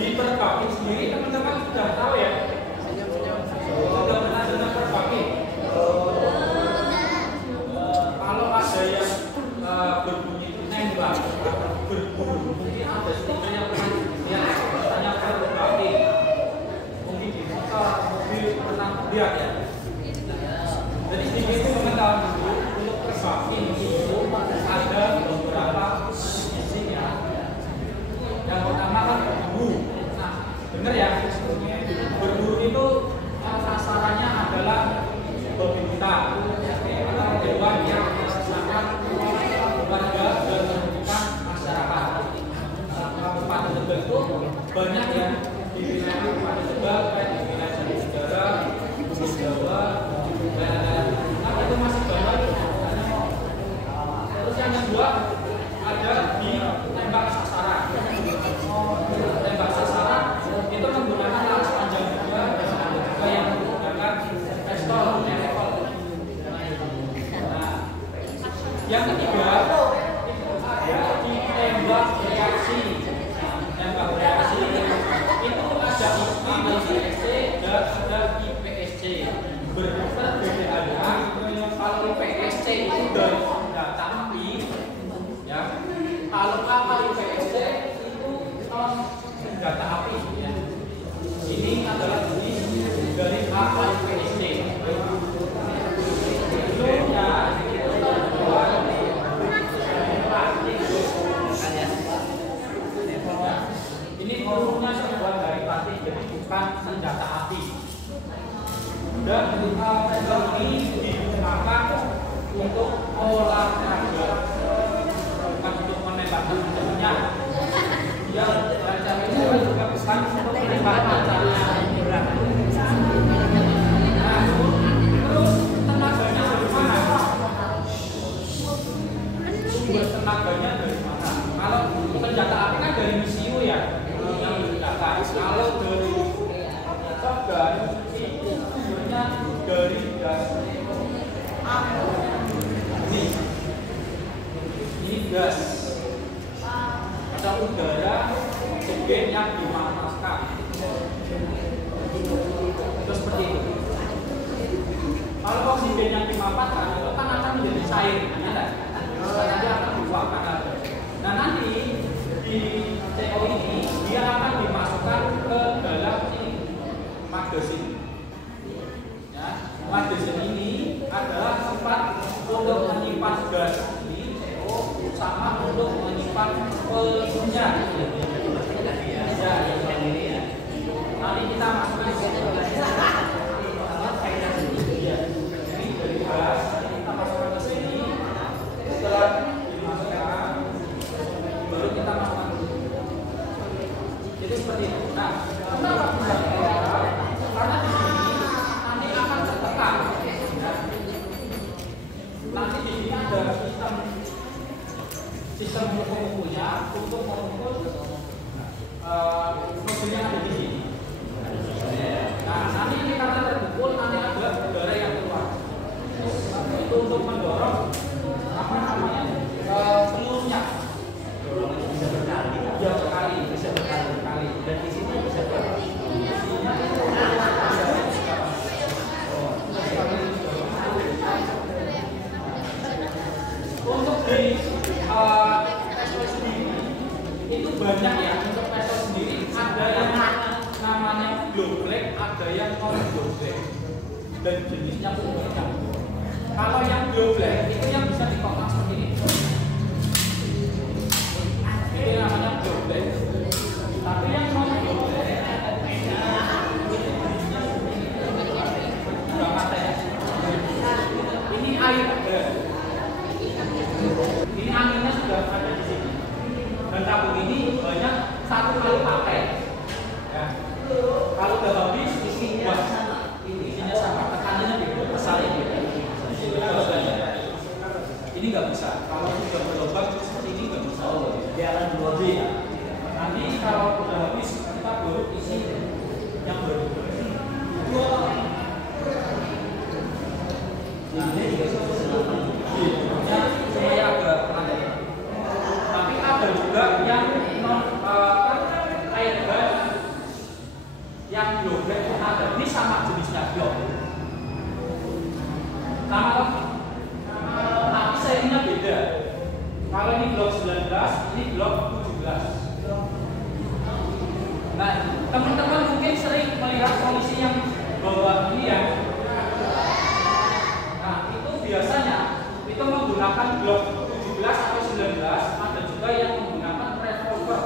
Di Perbaki sendiri teman-teman sudah tahu ya? Sudah pernah dengar Perbaki? Kalau ada yang berbunyi itu nembak atau berburu, mungkin ada stiker yang pernah lihat, misalnya Perbaki. Mungkin di motor, mobil pernah lihat ya. Jadi sedikit itu pengetahuan dulu untuk Perbaki itu ada beberapa isinya. Yang pertama kan berburu. Nah, benar ya? Berburu itu sasarannya adalah babi buta atau hewan yang meresahkan warga dan merugikan masyarakat. Kabupaten Tegal itu banyak ya di wilayah Kabupaten Tegal, di wilayah Jatidegara, di Jawa, dan itu masih banyak. Terus yang kedua ada di tembak sasaran. Tembak sasaran itu menggunakan alas panjang juga dan ada juga yang menggunakan pistol rifle. Nah, yang ketiga itu ada di tembak reaksi. Tembak reaksi itu ada IPSC dan ada IPSC. Perbedaannya kalau IPSC itu dari senjata api, ya. Kalau IPSC itu senjata api, ya. Ini adalah jenis dari IPSC. Sebelumnya ini pelurunya terbuat dari plastik, jadi bukan senjata api. Dan pistol ini digunakan untuk olahraga, bukan untuk menembak teman-temannya. Yang rencananya juga bukan untuk menembak pacarnya. Nah, terus tenaganya dari mana? Sumber tenaganya dari mana? Kalau senjata api kan dari misiu ya, yang digunakan. Kalau dari shotgun itu sumbernya dari gas. Ini gas. Ada udara oksigen yang dimanaskan. Itu seperti itu. Kalau oksigen yang dimanaskan itu kan akan menjadi cair, ya, nanti akan diuapkan. Nah, nanti di CO ini dia akan dimasukkan ke dalam ini magnesin. Ya, magnesin ini adalah tempat untuk menyimpan gas ini CO sama untuk menyimpan pelurunya. Ya, nanti kita masukkan ke ini dari gas, kita masukkan ke sini. Setelah dimasukkan, baru kita masukkan dulu. Jadi seperti itu. Nah, kenapa bisa keluar? Karena di sini nanti akan tertekan. Nanti di sini ada sistem pengukurnya untuk mengukur mobil yang ada di sini. Nah, nanti ini karena terpukul nanti ada udara yang keluar. Itu untuk mendorong apa namanya pelurunya. Bisa berkali, bisa berkali. Dan di sini bisa berkali. Untuk di pistol sendiri itu banyak ya. Untuk pistol sendiri ada yang namanya glow black, ada yang non glow black, dan jenisnya pun banyak. Kalau yang glow black itu yang bisa dikotak seperti ini. Itu namanya glow black. Tapi yang non glow black sudah mata ya. Ini air. Ini anginnya sudah ada di sini. Dan tabung ini banyak satu kali pakai. globrek ada ini sama jenisnya blok. Sama toh? Tapi serinya beda. Kalau ini blok 19, ini blok 17. Nah, teman-teman mungkin sering melihat polisi yang bawa ini ya. Nah, itu biasanya itu menggunakan blok 17 atau 19, ada juga yang menggunakan revolver.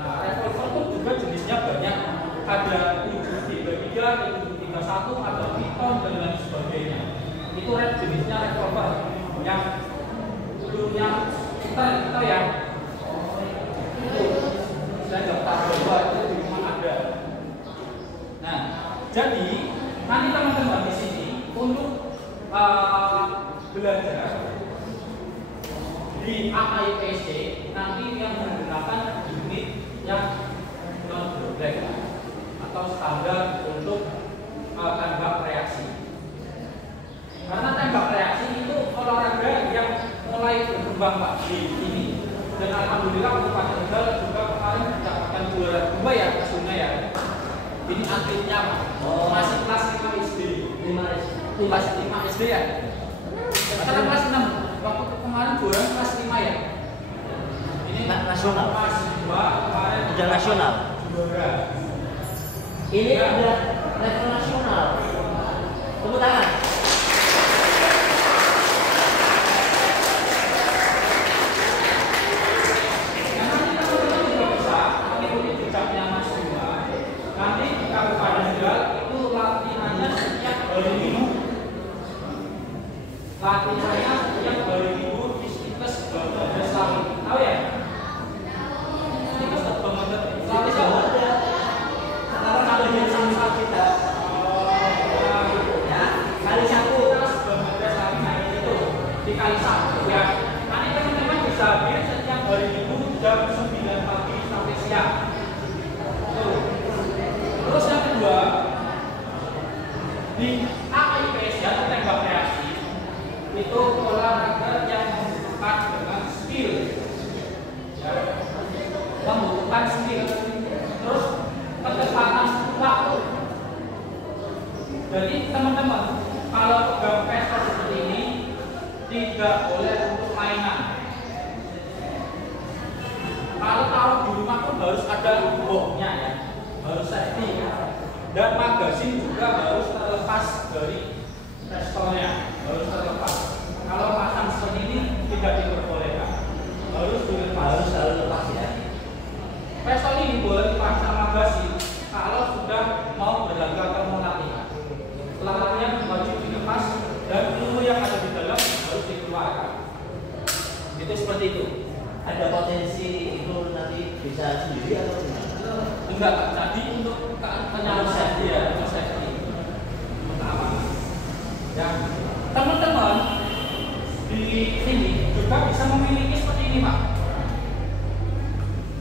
Nah, revolver itu juga jenisnya banyak. Ada 733, ada 731, ada Piton dan lain sebagainya. Itu jenisnya revolver yang dulunya kita ya. Itu saya daftar bahwa itu di rumah ada. Nah, jadi nanti teman-teman di sini untuk belajar di AIPC nanti yang menggunakan unit yang non globrek atau standar untuk tembak reaksi. Karena tembak reaksi itu olahraga yang mulai berkembang Pak di ini. Dan alhamdulillah Kabupaten Tegal juga kemarin mendapatkan juara 2 ya kasusnya ya. Ini atletnya Pak. Masih kelas 5 SD. Kelas 5 SD ya. Sekarang kelas 6. Waktu kemarin juara kelas 5 ya. Ini nasional. Kelas 2 kemarin Udah nasional. Juara. Ini udah level nasional. Tepuk tangan. Nanti di Kabupaten Tegal itu latihannya setiap hari Minggu. Latihannya setiap hari Minggu di Stikes Bangladesh Lali. Tahu ya? Stikes Bangladesh Lali tahu? Sekarang ada yang sama kita. Ya, kali satu Bangladesh Lali itu di kali satu ya. Nanti teman-teman bisa hadir setiap hari Minggu jam 9 pagi sampai siang. Terus yang kedua, di AIPS atau tembak reaksi itu olahraga yang membutuhkan dengan skill, ya, membutuhkan skill. Terus ketepatan waktu. Jadi teman-teman, kalau pegang pistol seperti ini tidak boleh untuk mainan. Kalau taruh di rumah pun harus ada bomnya ya. Harus safety dan magazin juga harus terlepas dari pistolnya, harus terlepas. Kalau pasang seperti ini tidak diperbolehkan, harus dilepas. Harus lepas ya. Pistol ini boleh dipasang magazin kalau sudah mau berlaga atau mau latihan. Setelah latihan wajib dilepas dan peluru yang ada di dalam harus dikeluarkan. Itu seperti itu. Ada potensi itu nanti bisa sendiri atau gimana? Enggak, jadi untuk penyelamat dia, untuk safety pertama. Ya, teman-teman di sini juga bisa memiliki seperti ini Pak.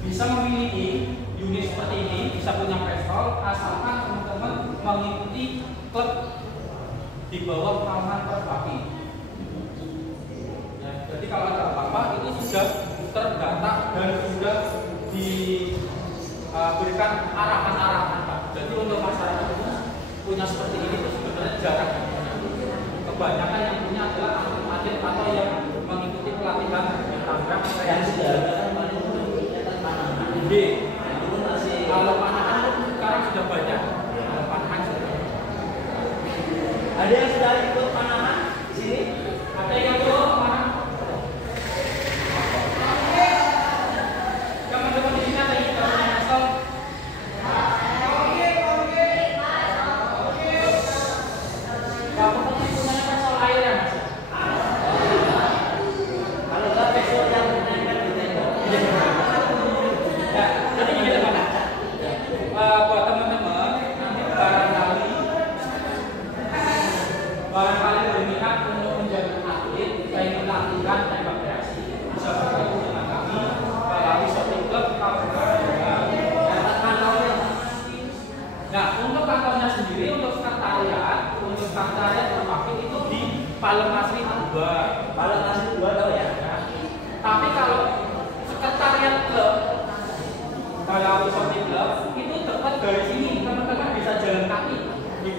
Bisa memiliki unit seperti ini, bisa punya pistol, asalkan teman-teman mengikuti klub di bawah naungan Perbaki. Ya, jadi kalau ada apa-apa itu sudah terdata dan sudah diberikan arahan-arahan Pak. Jadi untuk masyarakat umum punya seperti ini itu sebenarnya jarang. Kebanyakan yang punya adalah atlet atau yang mengikuti pelatihan tanggrang Yang sudah ada kan paling kelihatan panahan. Jadi Itu masih kalau panahan sekarang sudah banyak. Kalau panahan sudah. ada yang sudah ikut panahan di sini. Ada yang belum panahan. Teman-teman di sini ada yang sudah punya pistol. Kamu tadi punya pistol air ya Mas? Kalau nggak besok yang menempel di tembok. Ya, jadi gini teman. Buat teman-teman nanti barangkali berminat untuk menjadi atlet, ingin melakukan tembak reaksi, bisa bergabung dengan kami melalui Shooting Club Kabupaten Tegal. Nah, untuk kantornya sendiri, untuk sekretariat terpakil itu di Palem Asri 2. Kalau masih 2 tahu ya. Tapi kalau sekretariat klub, kalau Shooting Club itu dekat dari sini, teman-teman.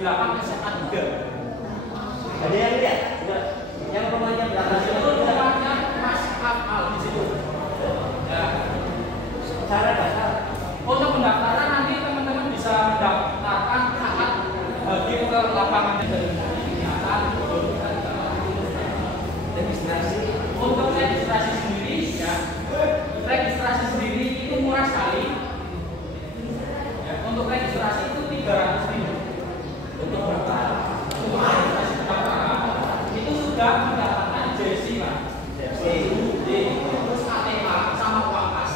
belakang SMA 3. Ada yang lihat? Yang rumahnya belakang Itu rumahnya Mas Afal di situ. Ya. cara dasar. Untuk pendaftaran nanti teman-teman bisa mendaftarkan saat bagi ke lapangan dari Registrasi. untuk registrasi sendiri ya. Registrasi sendiri itu murah sekali. Ya, untuk registrasi itu 300.000. Untuk berapa? Untuk registrasi pendaftaran itu sudah mendapatkan JC Pak. JC. Terus KTA sama uang kas.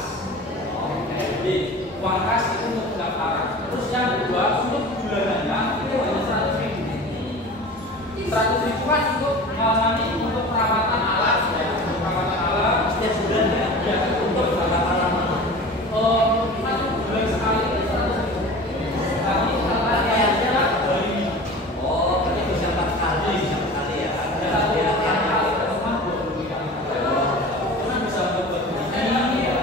Jadi uang kas itu untuk pendaftaran. Terus yang kedua untuk bulanannya itu hanya 100.000. 100.000 kan untuk perawatan alat ya. Perawatan alat Setiap bulan ya. ya Untuk berapa lama? 1 bulan sekali itu 100.000. Tapi kayaknya dari Oh, berarti bisa 4 kali ya. satu kali teman 20 kali. Cuman bisa buat ini ya,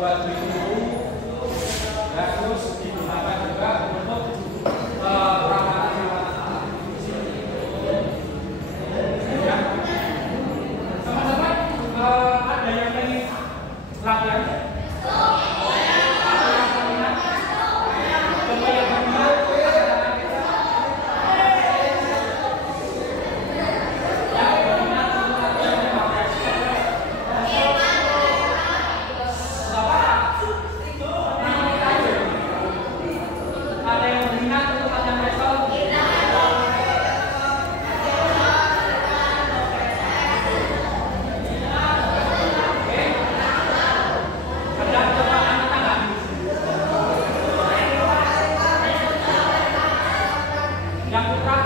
buat beli buku. Ya, terus digunakan juga untuk perawatan alat. Ya. Teman-teman, ada yang ingin latihan? Ada yang berminat? Coba yang berminat, yang berminat untuk latihan demonstrasi. Ada yang berminat untuk latihan pistol? Oke. Ada coba angkat tangan. Yang putra,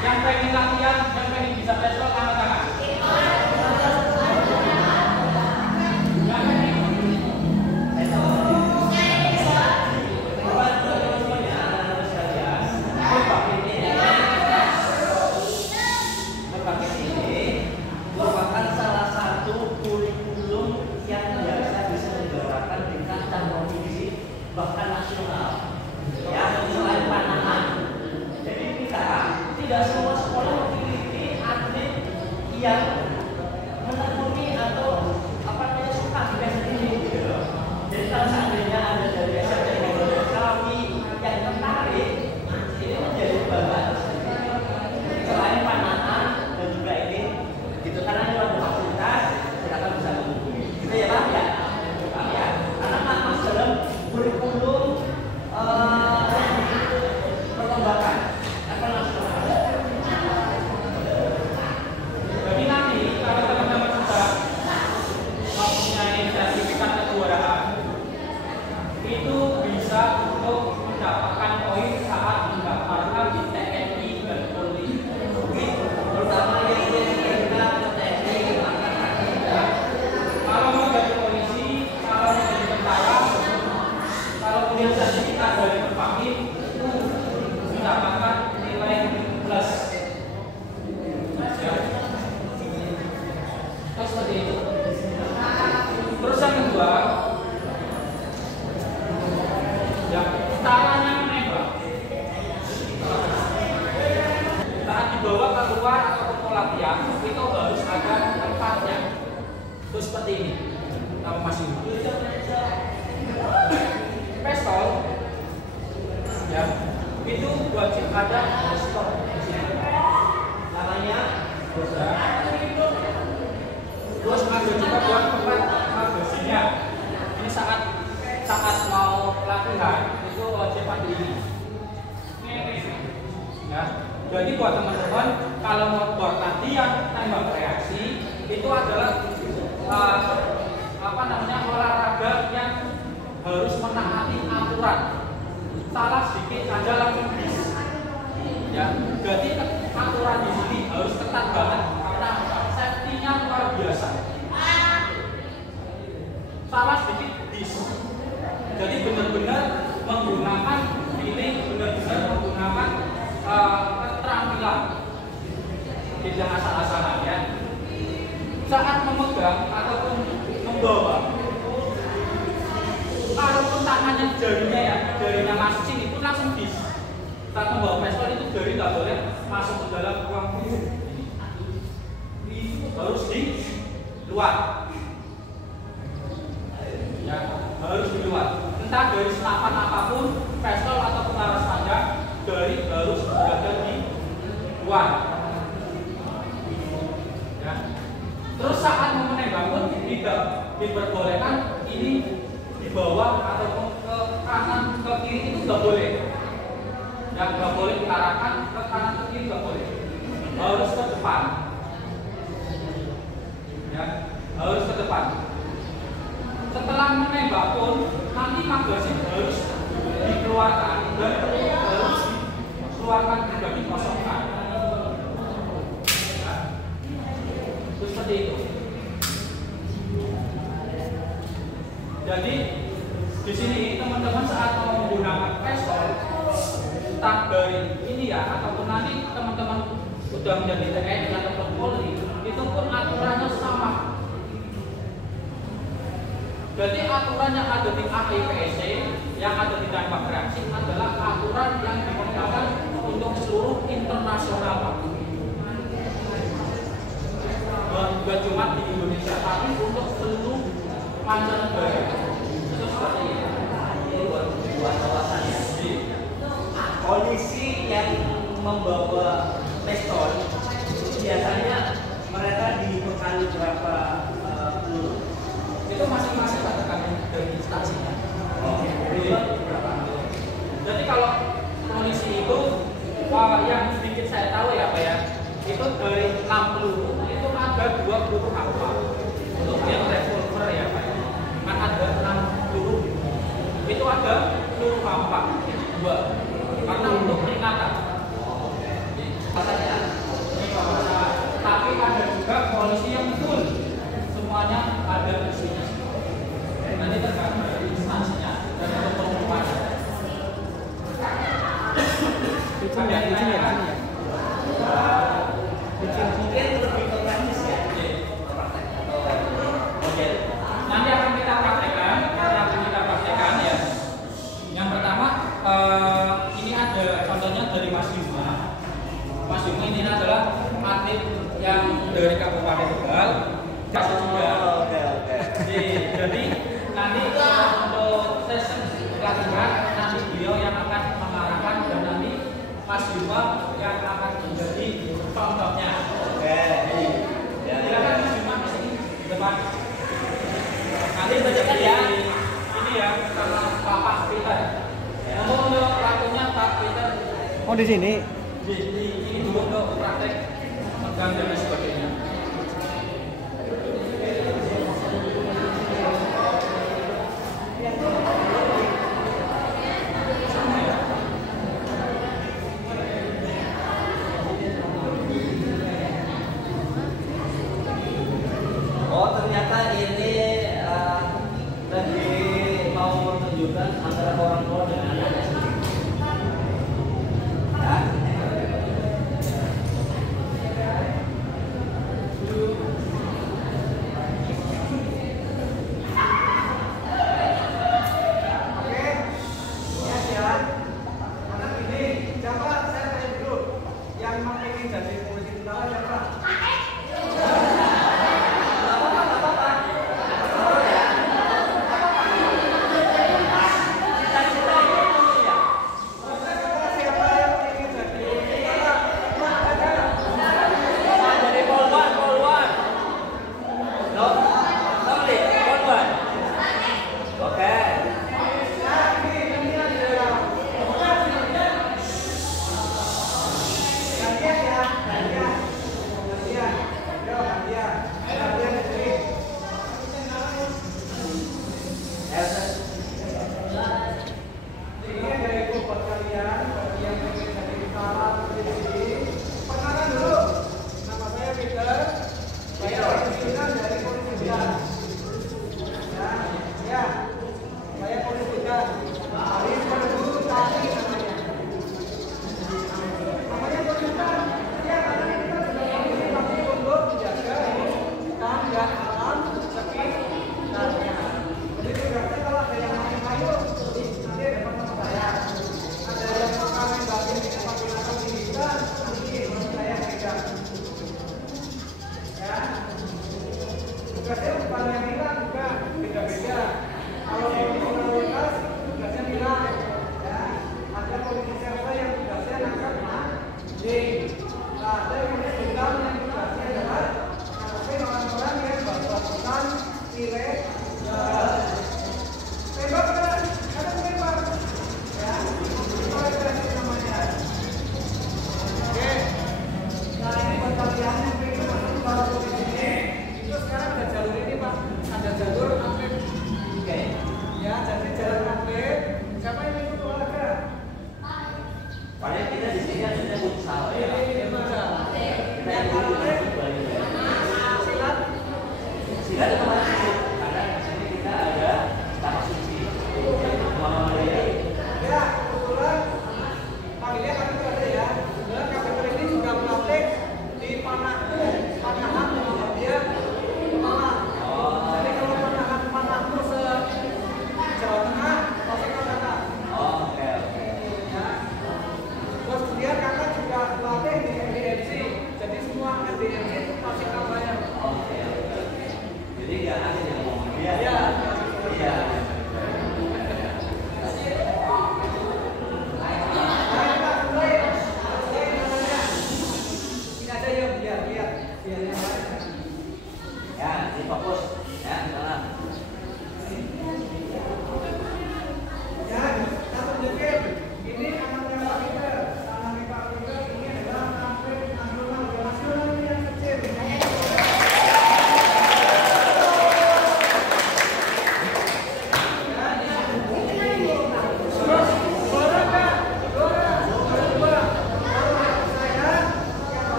yang pengen latihan, yang pengen bisa pistol, angkat tangan. Yang pengen Berbagai ini merupakan salah satu kurikulum yang biasa diselenggarakan di kancah provinsi bahkan nasional. Ya, selain Panahan. Jadi kita tidak semua sekolah memiliki atlet yang menekuni atau apa namanya suka di bidang ini. Gitu. Jadi kalau seandainya ada dari SMP kami yang tertarik, ini menjadi kebanggaan selain Panahan dan juga ini gitu karena ini ada fasilitas silakan bisa menghubungi gitu ya Pak ya. Pak ya karena masuk dalam kurikulum perkembangan akan langsung Jadi nanti kalau teman-teman sudah mempunyai sertifikat kejuaraan, itu bisa untuk mendapatkan poin saat mendaftarkan di TNI dan Polri. terutama yang kita teknik Ya. Kalau mau jadi polisi, kalau mau jadi tentara, kalau punya sertifikat dari Perpakti, itu mendapatkan nilai plus. Ya. Terus seperti itu. Terus yang kedua, ya caranya menembak. Saat dibawa keluar atau ke latihan, itu harus ada tempatnya. Itu seperti ini. Kamu masih pistol, ya itu wajib ada pistol di sini. namanya Ya. Terus ada juga buat tempat magasinya. Ini saat mau latihan itu wajib ada ini. Ya. Jadi buat teman-teman kalau mau buat latihan tembak reaksi itu adalah olahraga yang harus menaati aturan. Salah sedikit aja langsung bis. Ya, jadi aturan di sini harus ketat banget karena safety-nya luar biasa. Salah sedikit bis. Jadi benar-benar menggunakan ini benar-benar menggunakan keterampilan. Tidak asal-asalan ya. Saat memegang ataupun membawa, kalaupun tangannya jarinya masuk sini pun langsung bis. Saat membawa pistol itu jari nggak boleh masuk ke dalam ruang peluru. Harus di luar. Ya, harus di luar. Entah dari senapan apapun, pistol atau pelaras panjang, jari harus berada di luar. Ya. Terus saat mau menembak pun tidak diperbolehkan ini di bawah ataupun ke kanan ke kiri itu nggak boleh. Ya, nggak boleh diarahkan ke kanan ke kiri, nggak boleh. Harus ke depan. Ya, harus ke depan. Setelah menembak pun nanti magazin harus dikeluarkan dan harus dikeluarkan juga dikosongkan. Ya. Itu seperti itu. Jadi di sini teman-teman saat mau menggunakan pistol, entah dari ini ya ataupun nanti teman-teman sudah menjadi TNI ataupun Polri, itu pun aturannya sama. Jadi aturan yang ada di AIPSC, yang ada di tembak reaksi adalah aturan yang digunakan untuk seluruh internasional. Bukan cuma di Indonesia, tapi untuk seluruh mancanegara. Itu seperti itu. Ini buat wawasan ya. Polisi yang membawa pistol biasanya mereka dibekali berapa peluru? Itu masing-masing tergantung dari instansinya. Jadi kalau polisi itu yang sedikit saya tahu ya Pak ya, itu dari 6 peluru itu ada 2 peluru hampa. Untuk yang revolver ya Pak ya, kan ada 6 peluru. Itu ada peluru hampa 2 karena untuk peringatan. Tapi ada juga polisi yang betul semuanya ada di sini. Nanti tergantung dari instansinya dan untuk pengumuman. Mungkin lebih ke praktis ya. Nanti akan kita praktekkan ya. Yang pertama ini ada contohnya dari Mas Yuma. Mas Yuma ini adalah atlet yang dari Kabupaten Tegal. Juga. Oke. Jadi nanti untuk sesi pelatihan nanti beliau yang akan mengarahkan dan nanti Mas Yuma yang akan menjadi contohnya. Oke. Silakan Mas Yuma di sini di depan. Nanti menjadi ini ya sama Pak Peter. Untuk waktunya Pak Peter. Oh di sini. Di ini dulu untuk praktek megang dan sebagainya. Oh ternyata ini lagi mau menunjukkan antara orang tua dengan anaknya sendiri. Ya.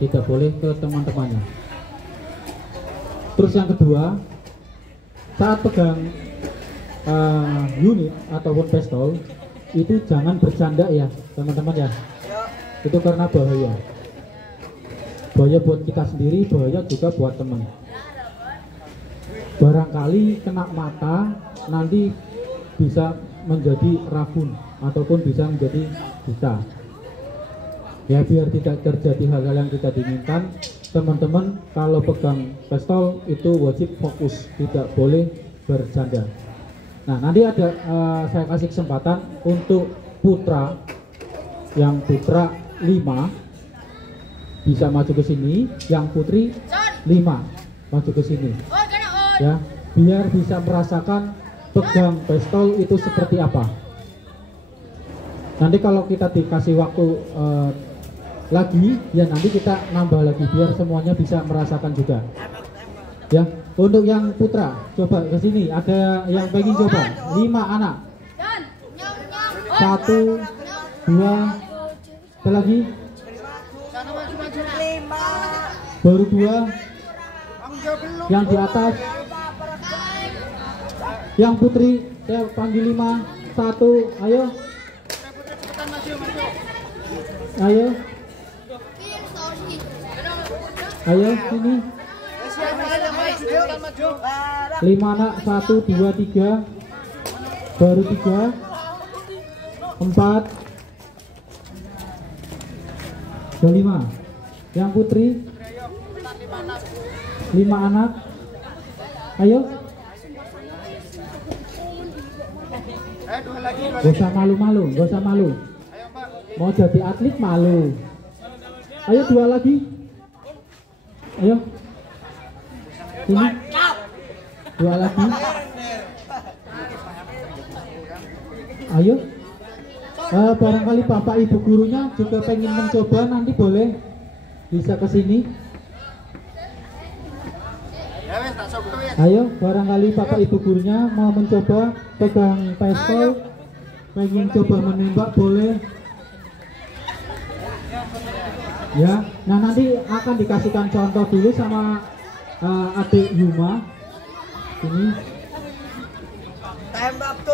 tidak boleh ke teman-temannya. Terus yang kedua, saat pegang unit ataupun pistol itu jangan bercanda ya teman-teman ya, itu karena bahaya buat kita sendiri, bahaya juga buat teman. Barangkali kena mata nanti bisa menjadi rabun ataupun bisa menjadi buta ya. Biar tidak terjadi hal-hal yang tidak diinginkan, teman-teman kalau pegang pistol itu wajib fokus, tidak boleh bercanda. Nah nanti ada saya kasih kesempatan untuk putra, yang putra 5 bisa maju ke sini, yang putri 5 maju ke sini ya, biar bisa merasakan pegang pistol itu seperti apa. Nanti kalau kita dikasih waktu lagi ya, nanti kita nambah lagi biar semuanya bisa merasakan juga ya. Untuk yang putra coba ke sini, ada yang pengen coba 5 anak, 1 2 ada lagi, baru 2 yang di atas, yang putri saya panggil 5 1, ayo ayo ayo sini 5 anak, 1 2 3 baru 3 4 5, yang putri 5 anak, ayo gak usah malu-malu, gak usah malu, mau jadi atlet malu, ayo 2 lagi, ayo ini 2 lagi, ayo. Barangkali bapak ibu gurunya juga pengen mencoba, nanti boleh bisa ke sini. Ayo, barangkali bapak ibu gurunya mau mencoba pegang pistol, pengen coba menembak, boleh ya. Nah nanti akan dikasihkan contoh dulu sama adik Yuma ini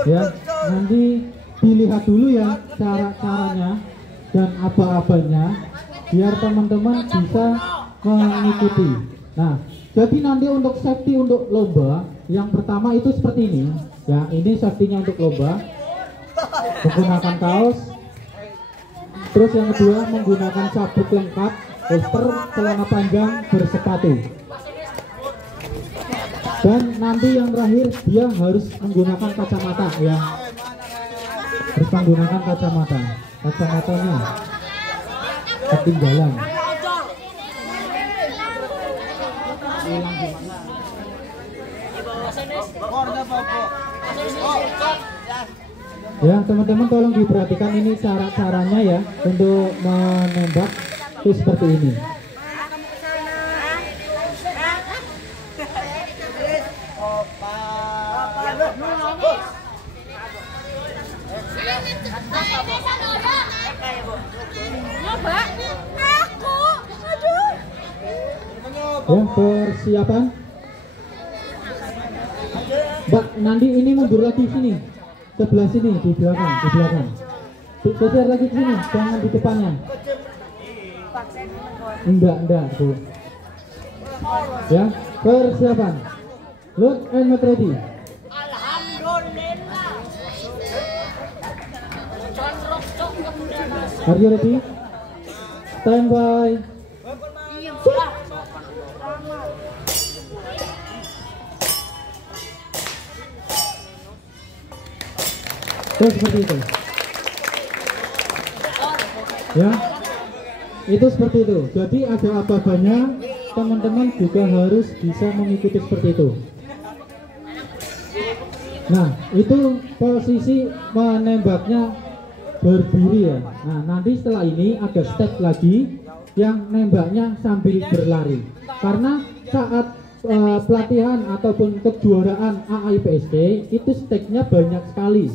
ya, nanti dilihat dulu ya cara-caranya dan apa-apanya biar teman-teman bisa mengikuti. Nah jadi nanti untuk safety untuk lomba yang pertama itu seperti ini ya, ini safety-nya untuk lomba menggunakan kaos. Terus yang kedua menggunakan sabuk lengkap, holster, celana panjang, bersepatu. Dan nanti yang terakhir dia harus menggunakan kacamata ya, harus menggunakan kacamata, kacamatanya ketinggalan. Ya teman-teman tolong diperhatikan ini cara-caranya ya untuk menembak itu seperti ini. Ya persiapan Mbak, nanti ini mundur lagi sini, sebelah sini, di belakang. Geser lagi ke sini, jangan di depannya. Enggak, Bu. Ya, persiapan. Load and not ready. Alhamdulillah. Are you ready? Stand by. Terus seperti itu ya, itu seperti itu. Jadi ada apa-apanya, teman-teman juga harus bisa mengikuti seperti itu. Nah itu posisi menembaknya berdiri ya. Nah nanti setelah ini ada step lagi yang nembaknya sambil berlari, karena saat pelatihan ataupun kejuaraan AAIPST itu stepnya banyak sekali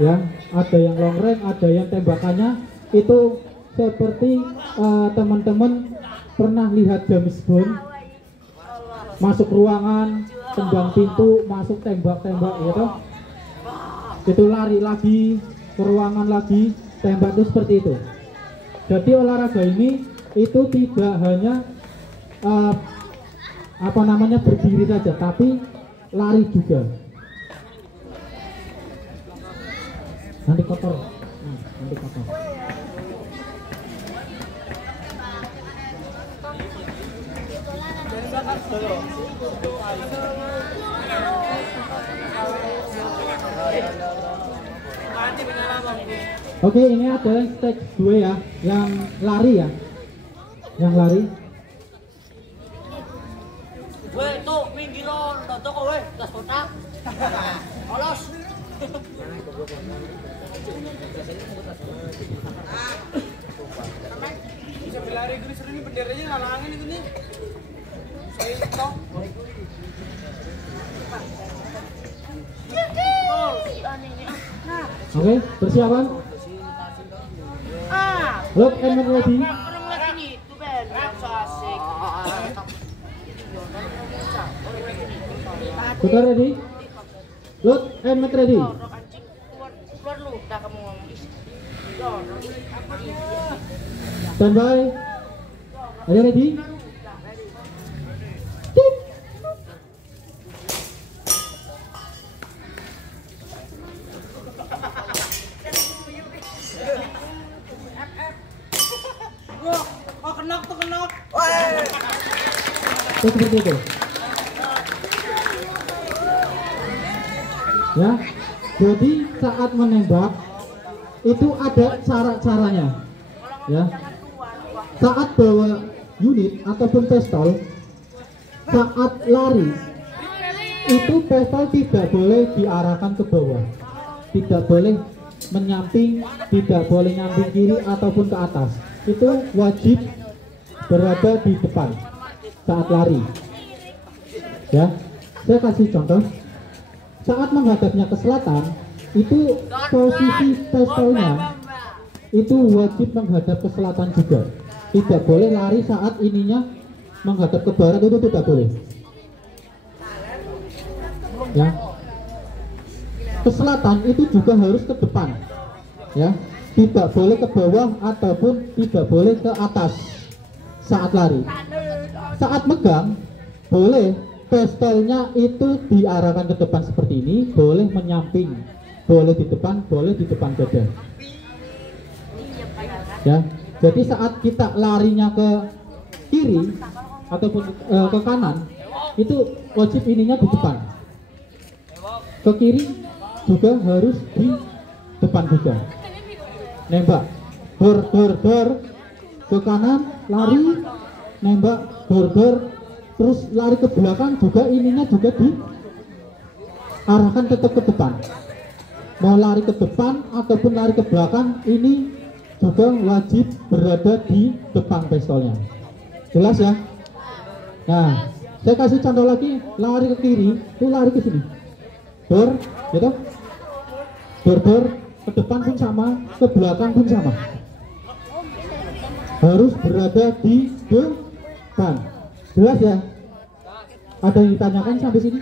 ya, ada yang long range, ada yang tembakannya itu seperti teman-teman pernah lihat James Bond masuk ruangan, tendang pintu, masuk tembak-tembak gitu. Itu lari lagi ke ruangan lagi, tembak, itu seperti itu. Jadi olahraga ini itu tidak hanya berdiri saja, tapi lari juga. Nanti kotor. Nanti kotor. Oke, ini adalah stage 2 ya, yang lari ya. Yang lari. Weh, tuh minggir lo, nonton kowe, gas kotak. Olos. Bisa berlari gini sering ini benderanya ngalangin itu nih. Saya tok. Oke, persiapan. Look and get ready. Sudah ready? Look and get ready. Stand by. Are you ready? Kenok. Terus seperti itu. Ya, jadi saat menembak itu ada cara-caranya. Ya, saat bawa unit ataupun pistol, saat lari itu pistol tidak boleh diarahkan ke bawah, tidak boleh menyamping, tidak boleh nyamping kiri ataupun ke atas. Itu wajib berada di depan saat lari. Ya, saya kasih contoh. Saat menghadapnya ke selatan, itu posisi pistolnya itu wajib menghadap ke selatan juga. Tidak boleh lari saat ininya menghadap ke barat, itu tidak boleh. Ya, ke selatan itu juga harus ke depan. Ya, tidak boleh ke bawah ataupun tidak boleh ke atas saat lari. Saat megang boleh pistolnya itu diarahkan ke depan seperti ini, boleh menyamping, boleh di depan dada. Ya, jadi saat kita larinya ke kiri ataupun ke kanan, itu wajib ininya di depan. Ke kiri juga harus di depan juga. Nembak, dor, ke kanan, lari, nembak, dor, terus lari ke belakang juga, ininya juga diarahkan tetap ke depan. Mau lari ke depan ataupun lari ke belakang, ini juga wajib berada di depan pistolnya. Jelas ya? Nah, saya kasih contoh lagi, lari ke kiri, itu lari ke sini. Dor, gitu. Dor, ke depan pun sama, ke belakang pun sama. Harus berada di depan. Jelas ya? Ada yang ditanyakan sampai sini?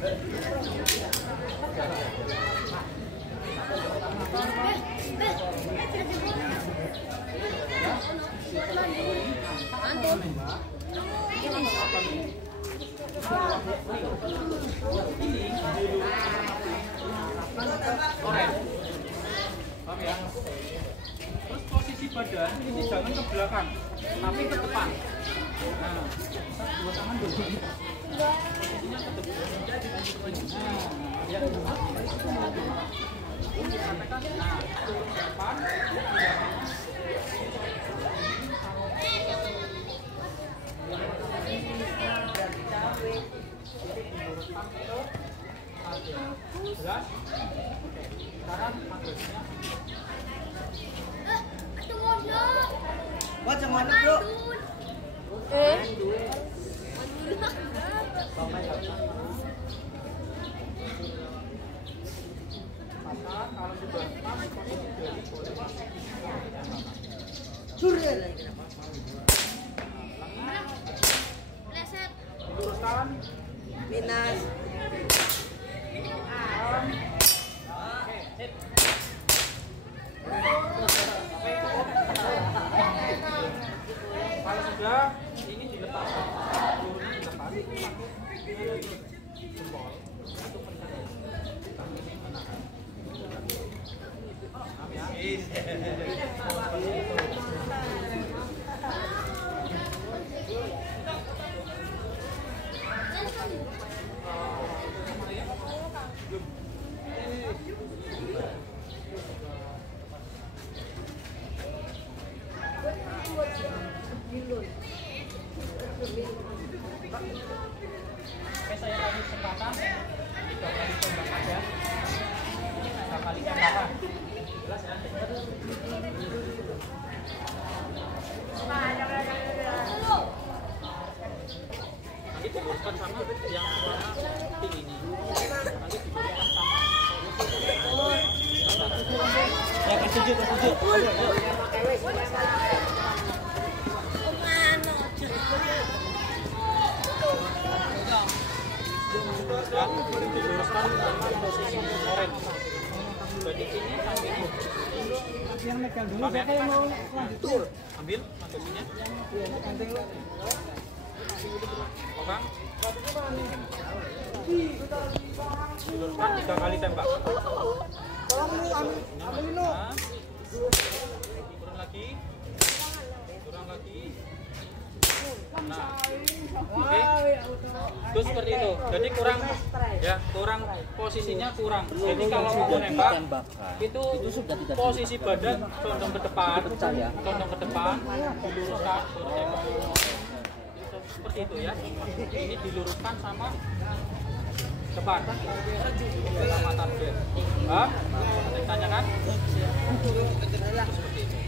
Terus posisi badan ini jangan ke belakang, tapi ke depan. Nah, dua tangan dulu. Posisinya ke depan. Nah, ya. Sampaikan. Nah, ke depan. Jelas? Sekarang agresnya. Wah, jangan mana, Bro? Kalau sudah pas, posisi dari boleh luruskan. Minus. Kalau sudah, ini dilepas. Turunnya dilepas. Jempol. Untuk menahan. Ini menahan. Paham ya? Oke, saya kasih kesempatan 3 kali tembakan ya. 3 kali tembakan. Jelas ya? Nanti diluruskan sama yang tinggi ini. Nanti diluruskan sama. Ya, kesejuk. Ya, diluruskan sama posisi orange. Jadi ini sambil Yang megang dulu, Paham ya? saya kayak mau lanjut. ambil posisinya. Orang diluruskan 3 kali tembak. Tolong lu ambilin lu. Nah, turun lagi. Nah, oke. Terus seperti itu. Jadi kurang posisinya kurang. Jadi kalau mau nembak itu posisi badan condong ke depan, diluruskan, baru tembak. Seperti itu ya. Ini diluruskan sama depan, sama target. Paham? Ada yang tanyakan? Seperti itu.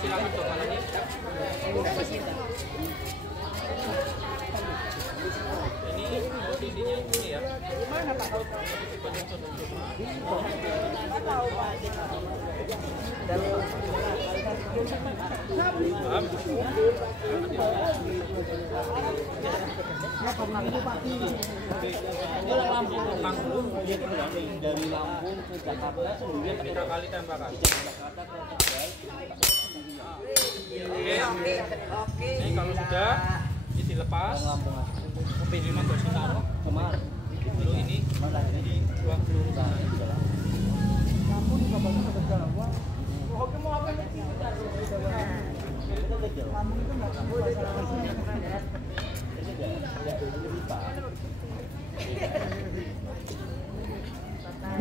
Silakan coba lagi. Ini posisinya ini ya. Dari Lampung ke Jakarta sendiri 3 kali tembakan. Oke. Ini kalau sudah ini dilepas. Ini masih taruh. kemarin. Lalu ini dibuang peluru sana. Kamu juga bagus ke Jawa. Oke, mau apa nih? Kamu itu nggak tahu masalah.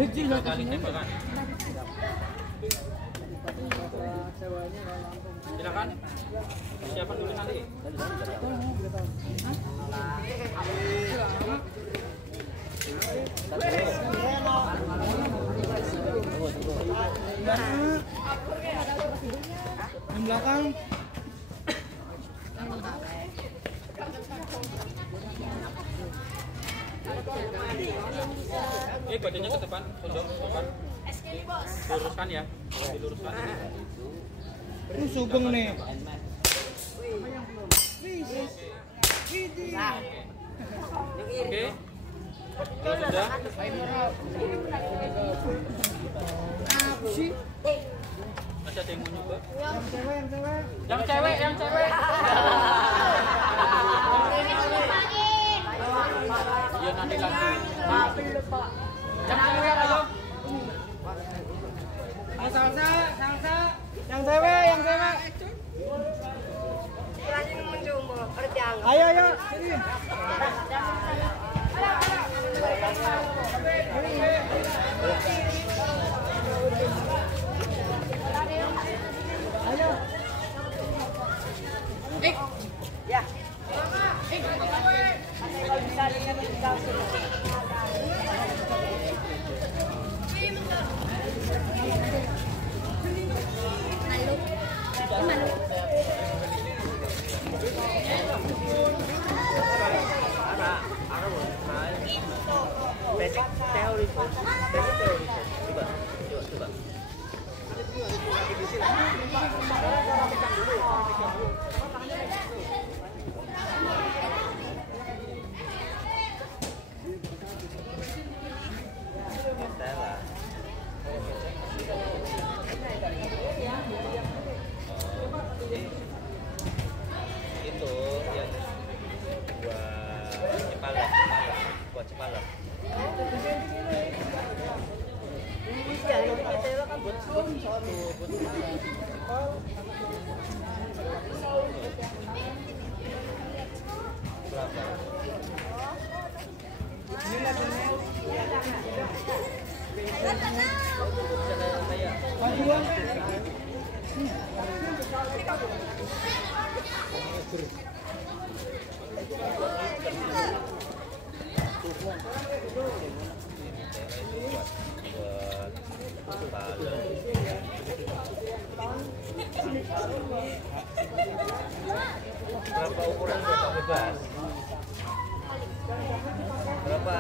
Tiga kali tembakan. Silakan. Siapa dulu nanti? Di belakang. Badannya ke depan, pojok ke depan. Luruskan ya, diluruskan. Lu sugeng nih. Oke. Kalau sudah, masih ada yang mau nyoba? Yang cewek. Iya nanti lagi. Yang cewek ayo. Salsa. Yang cewek. Ayo. Sini. Ayo. Ya. Basic teori. Coba. Itu yang buat Cepalak. Iya, ini kita kan buat berapa? Berapa ukuran berapa bebas? Berapa?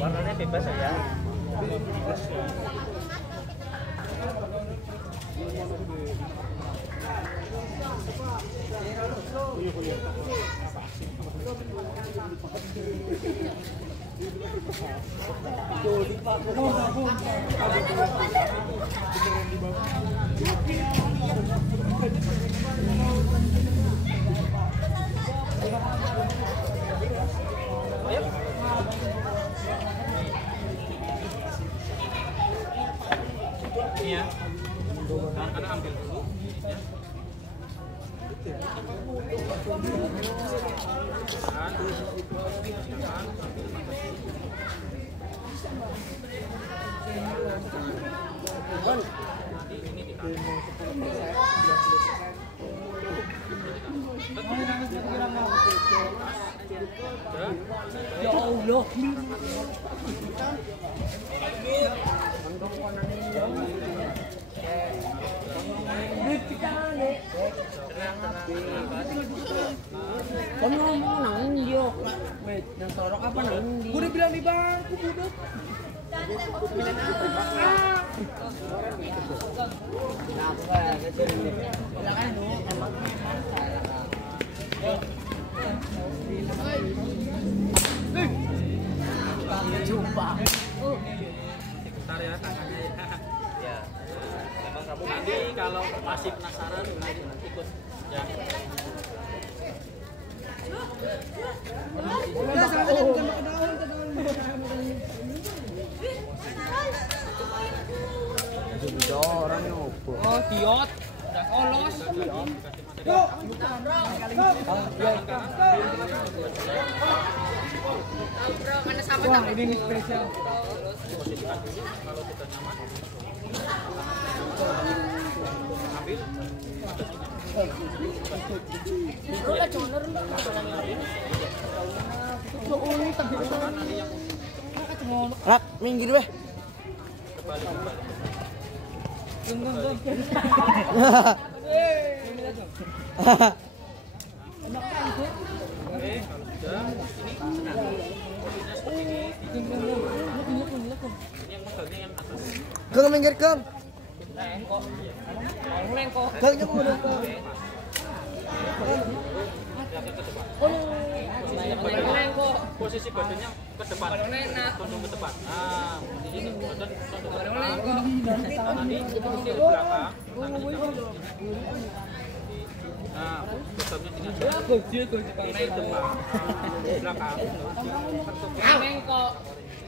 Warnanya bebas ya? Iya. Karena ambil dulu. Ya Allah. Kamu ngomong nang dia. Wait, yang sorok apa nang dia? Gue udah bilang di bangku, budok. Jumpa. Bentar ya tangannya ya. Ya. Memang kamu Nanti kalau masih penasaran nanti ikut ya. Udah sama bukan ke daun. orang ngopo. Oh, diot. Udah kolos. Yuk. Wah, ini spesial. Posisikan dulu kalau sudah nyaman. Ambil. Rak, minggir weh. Kembali. sudah ini posisinya seperti ini. Ini yang megangnya yang atas. Kang minggir Kang. Lengkok. Kang jangan udah Kang. Posisi badannya ke depan. Tunduk ke depan. Nah, ini badan tunduk ke depan. Nanti posisi di belakang. Nah, tutupnya tinggal ke depan. Belakang.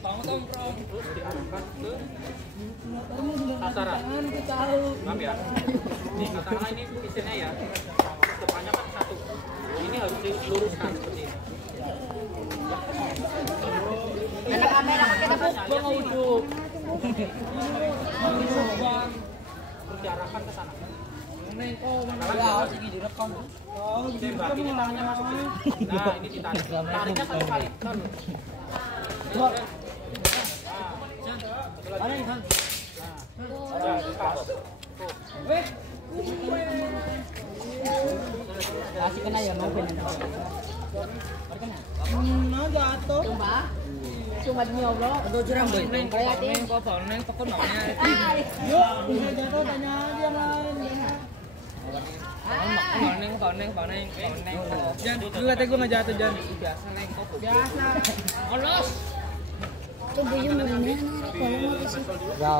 Terus diangkat ke sasaran. Paham ya? Nih, katakanlah ini isinya ya. Depannya kan satu. Ini harus diluruskan seperti ini. Terus diarahkan ke sana. Tembak, ini tangannya masukin. Nah, ini ditarik. Tariknya satu kali. Kasih kena ya mau benar. Nah jatuh. Cuma demi Allah. Aduh curang boy. Kayak ini kok neng pokok namanya. Yuk, bisa jatuh tanya aja lain. Koneng. Jan, lu kata gue nggak jatuh Jan. Biasa neng kok. Biasa. Olos. Coba yung mana kalau mau sih. Ya,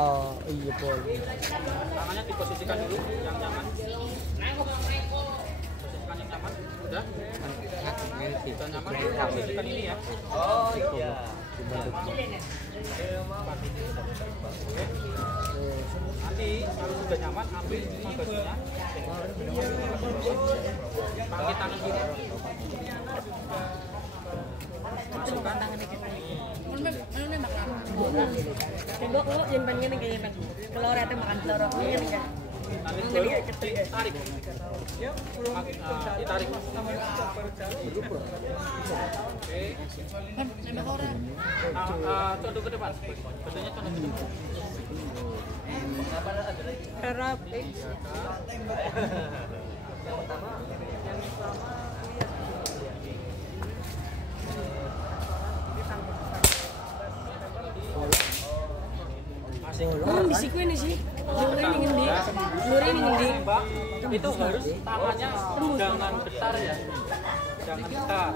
iya Pol. Tangannya diposisikan dulu yang nyaman. Posisikan yang nyaman. Udah. Sudah nyaman. Posisikan ini ya. Oh iya. Nanti kalau sudah nyaman ambil bagasinya. Pakai tangan kiri. Masukkan tangan kiri. Tembok lu jangan gini kayaknya kan. Kalau ada makan telur ini kan. Nanti baru ditarik. Ditarik. Oke. Condong ke depan. Badannya condong ke depan. Harap. Bisiku ini sih. Lure ini ngendi? Lure ini ngendi? Itu harus tangannya jangan getar ya. Jangan getar.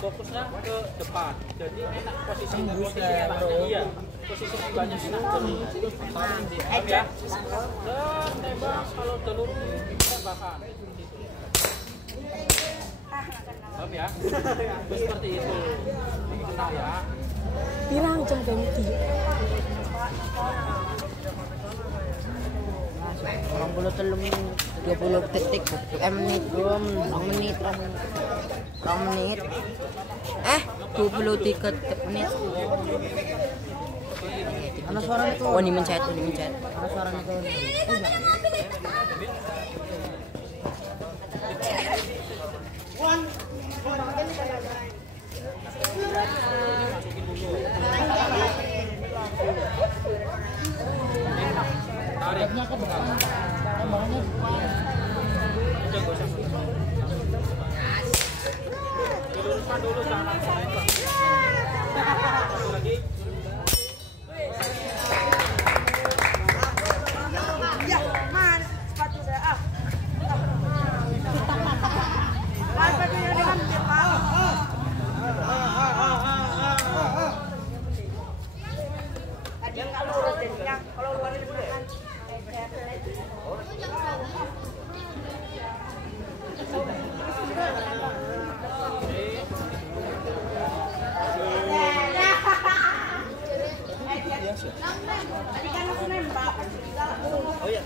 Fokusnya ke depan. Jadi enak posisi iya. Posisi banyak enak jadi. Paham ya? Dan tembak kalau jalur tembakan. Paham ya? Seperti itu. Tenang ya. Pirang jam ganti. 23 menit, 20 detik, menit, 2 menit, 2 menit. 23 menit. Ana suara itu. Oh, ini mencet. Ana suara itu. Tariknya ke belakang. Udah gak usah. Diluruskan dulu jangan langsung nembak. Satu lagi. Ya, man, sepatu saya. Sepatunya dengan Jepang. Yang kalau lurus yang kalau luar itu kan. Tapi kan aku nembak. Oh iya.